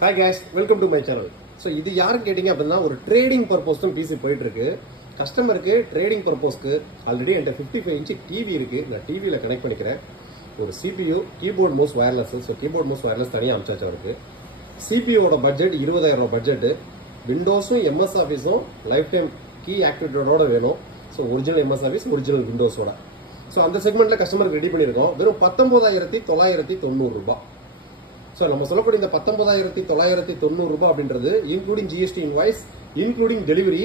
Hi guys, welcome to my channel. So இது யாரும் கேட்டிங்க அப்படின்னா ஒரு ட்ரேடிங் பர்பஸ் தான் பிசி போயிட்டு இருக்கு. கஸ்டமருக்கு ட்ரேடிங் பர்பஸ்க்கு ஆல்ரெடி என்கிட்ட 55 இன்ச் டிவி இருக்கு. நான் டிவியில் கனெக்ட் பண்ணிக்கிறேன். ஒரு CPU, keyboard mouse wireless. So keyboard mouse wireless தனியாக அமைச்சாச்சு அவருக்கு. சிபியோட பட்ஜெட் 20,000 ரூபாய் பட்ஜெட். விண்டோஸும் எம்எஸ் ஆஃபீஸும் லைஃப் டைம் கீ ஆக்டிவேட்டடோட வேணும். So original MS office, original விண்டோஸோட. ஸோ அந்த செக்மெண்ட்ல கஸ்டமருக்கு ரெடி பண்ணியிருக்கோம். வெறும் 19,990 ரூபாய். ஸோ நம்ம சொல்லக்கூடிய இந்த 19,990 ரூபாய் அப்படின்றது including GST invoice, including delivery,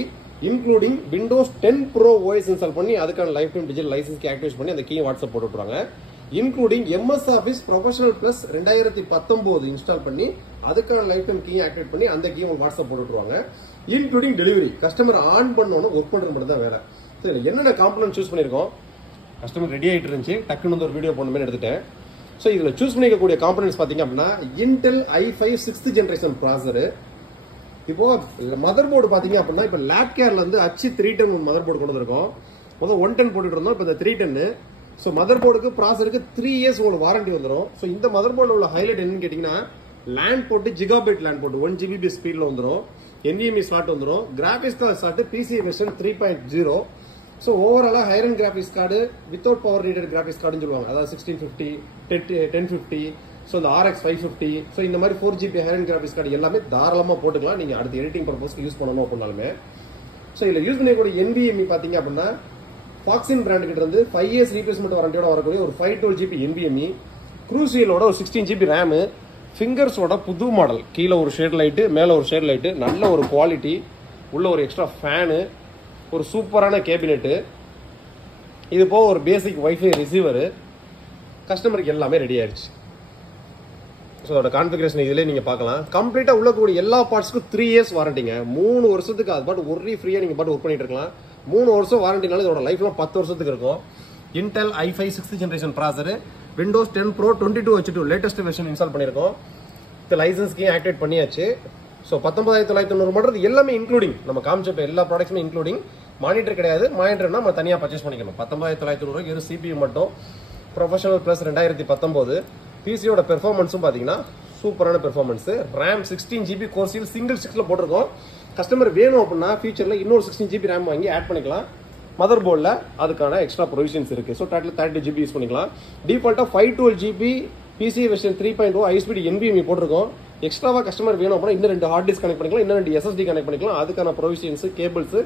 including Windows 10 bro OS install பண்ணி அதுக்கான லைஃப் டைம் டிஜிட்டல் லைசன்ஸ்க்கு ஆக்டிவேட் பண்ணி அந்த கீ வாட்ஸ்அப் போட்டு விட்டுருவாங்க. Including MS office professional plus 2019 install பண்ணி அதுக்கான லைஃப் டைம் கீ ஆக்டிவேட் பண்ணி அந்த கீ வாட்ஸ்அப் போட்டு விட்டுருவாங்க. இன்க்ளூடிங் டெலிவரி, கஸ்டமர் ஆன் பண்ணணும், ஒர்க் பண்றது மட்டும் தான் வேலை. ஸோ என்னென்ன காம்பனன்ட் சூஸ் பண்ணியிருக்கோம், கஸ்டமர் ரெடி ஆகிட்டு இருந்துச்சு, டக்குன்னு வந்து ஒரு வீடியோ போன எடுத்துட்டேன். ஸோ இதில் சூஸ் பண்ணிக்கக்கூடிய காம்பனன்ட்ஸ் பார்த்தீங்க அப்படின்னா இன்டெல் i5 6th ஜென்ரேஷன் ப்ராசர். இப்போ மதர் போர்டு பார்த்தீங்க அப்படின்னா இப்போ லேப்கேர்ல இருந்து H310 மதர் போர்டு கொண்டு வந்திருக்கோம். முதல் 110 போட்டுட்டு இருந்தோம், இப்போ இந்த 310. ஸோ மதர் போர்டுக்கு ப்ராசருக்கு 3 இயர்ஸ் உங்களுக்கு வாரண்டி வந்துடும். ஸோ இந்த மதர் போர்டில் உள்ள ஹைலைட் என்னன்னு கேட்டிங்கன்னா லேண்ட் போட்டு ஜிகாபைட் லேண்ட் போட்டு 1 GB ஸ்பீடில் வந்துடும், NVMe ஸ்லாட் வந்துடும், graphics card slot PCI version 3.0. So ஓவராலாக higher and graphics card without power needed graphics கார்டுன்னு சொல்லுவாங்க. அதாவது 1650, 1050, ஸோ இந்த RX 550, ஸோ இந்த மாதிரி 4 GB higher and graphics card எல்லாமே தாராளமாக போட்டுக்கலாம். நீங்கள் அடுத்த எடிட்டிங் பர்பஸ்க்கு யூஸ் பண்ணணும் அப்படின்னாலுமே. ஸோ இதில் யூஸ் பண்ணக்கூடிய NVMe பார்த்தீங்க அப்படின்னா ஃபாக்ஸின் பிராண்ட் கிட்ட இருந்து 5 இயர்ஸ் ரீப்ளேஸ்மெண்ட் வாரண்டியோட வரக்கூடிய ஒரு 512 GB NVMe, க்ரூசியலோட ஒரு 16 GB ரேமு, ஃபிங்கர்ஸோட புது மாடல், கீழே ஒரு ஷேட் லைட்டு, மேலே ஒரு ஷேட் லைட்டு, நல்ல ஒரு குவாலிட்டி, உள்ள ஒரு எக்ஸ்ட்ரா ஃபேனு, ஒரு சூப்பரான கேபினெட்டு, இது போக ஒரு பேசிக் வைஃபை ரிசீவரு, கஸ்டமருக்கு எல்லாமே ரெடி ஆயிடுச்சு. ஸோ அதோட கான்ஃபிகரேஷன் இதிலே நீங்கள் பார்க்கலாம். கம்ப்ளீட்டாக உள்ள கூடிய எல்லா பார்ட்ஸ்க்கும் 3 இயர்ஸ் வாரண்டிங்க. 3 வருஷத்துக்கு அது பாட்டு ஒரே ஃப்ரீயாக நீங்கள் பாட்டு ஒர்க் பண்ணிட்டு இருக்கலாம். 3 வருஷம் வாரண்டினால இதோட லைஃப்லாம் 10 வருஷத்துக்கு இருக்கும். இன்டெல் i5 6th ஜென்ரேஷன் ப்ராசர், Windows 10 bro 22H2 latest version install பண்ணியிருக்கோம். இந்த லைசன்ஸ்க்கு ஆக்டிவேட் பண்ணியாச்சு. ஸோ 19,990 பண்ணுறது எல்லாமே இன்க்ளூடிங், நம்ம காமிச்ச எல்லா ப்ராடக்ட்ஸுமே இன்க்ளூடிங். மானிட்டர் கிடையாது, மானிட்டர்னா நம்ம தனியாக பர்ச்சேஸ் பண்ணிக்கணும். 19,990 ஒரு CPU மட்டும், ப்ரொஃபஷனல் ப்ளஸ் 2019. பிசியோட பெர்ஃபார்மன்ஸும் பார்த்தீங்கன்னா சூப்பரான பெர்ஃபார்மன்ஸ். ரேம் 16 GB கோர்ஸில் சிங்கிள் 6ல போட்டிருக்கோம். கஸ்டமர் வேணும் அப்படின்னா ஃபியூச்சரில் இன்னொரு 16 GB ரேம் வாங்கி ஆட் பண்ணிக்கலாம். மதர் போர்டில் அதுக்கான எக்ஸ்ட்ரா ப்ரொவிஷன்ஸ் இருக்குது. ஸோ டோட்டல் 32 GB யூஸ் பண்ணிக்கலாம். டிஃபால்ட்டாக 512 GB PCI version 3.0 high speed NVMe போட்டிருக்கோம். எக்ஸ்ட்ராவாக கஸ்டமர் வேணும் அப்படின்னா இன்னும் 2 ஹார்ட் டிஸ்க் கனெக்ட் பண்ணிக்கலாம், இன்னும் 2 SSD கனெக்ட் பண்ணிக்கலாம். அதுக்கான ப்ரொவிஷன்ஸ், கேபிள்ஸ்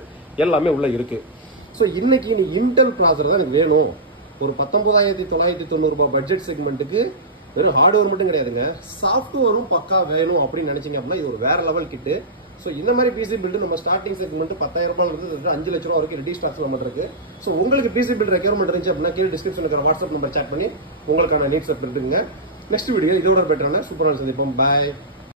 எல்லாமே உள்ள இருக்கு. ஸோ இன்னைக்கு நீ இன்டெல் ப்ராசர் தான் எனக்கு வேணும், ஒரு 19,990 ரூபாய் பட்ஜெட் செக்மெண்ட்டுக்கு வெறும் ஹார்ட்வேர் மட்டும் கிடையாதுங்க, சாஃப்ட்வேரும் பக்கா வேணும் அப்படின்னு நினைச்சீங்க அப்படின்னா இது ஒரு வேற லெவல் கிட்டு. ஸோ இந்த மாதிரி பிசி பில்டு நம்ம ஸ்டார்டிங் செக்மெண்ட் 10,000 ரூபாயிலிருந்து 5 லட்ச ரூபா வரைக்கும் ரெடி ஸ்டாக்ஸ் நம்ம இருக்கு. ஸோ உங்களுக்கு பிசி பில்டு ரெக்யர்மெண்ட் இருந்துச்சு அப்படின்னா கீழே டிஸ்கிரிப்ஷன் இருக்கிற வாட்ஸ்அப் நம்பர் சேட் பண்ணி உங்களுக்கான நீட்ஸ் எடுத்துங்க. நெக்ஸ்ட் வீடியோ இதோட பெட்டரான சூப்பரான சந்திப்போம். பாய்.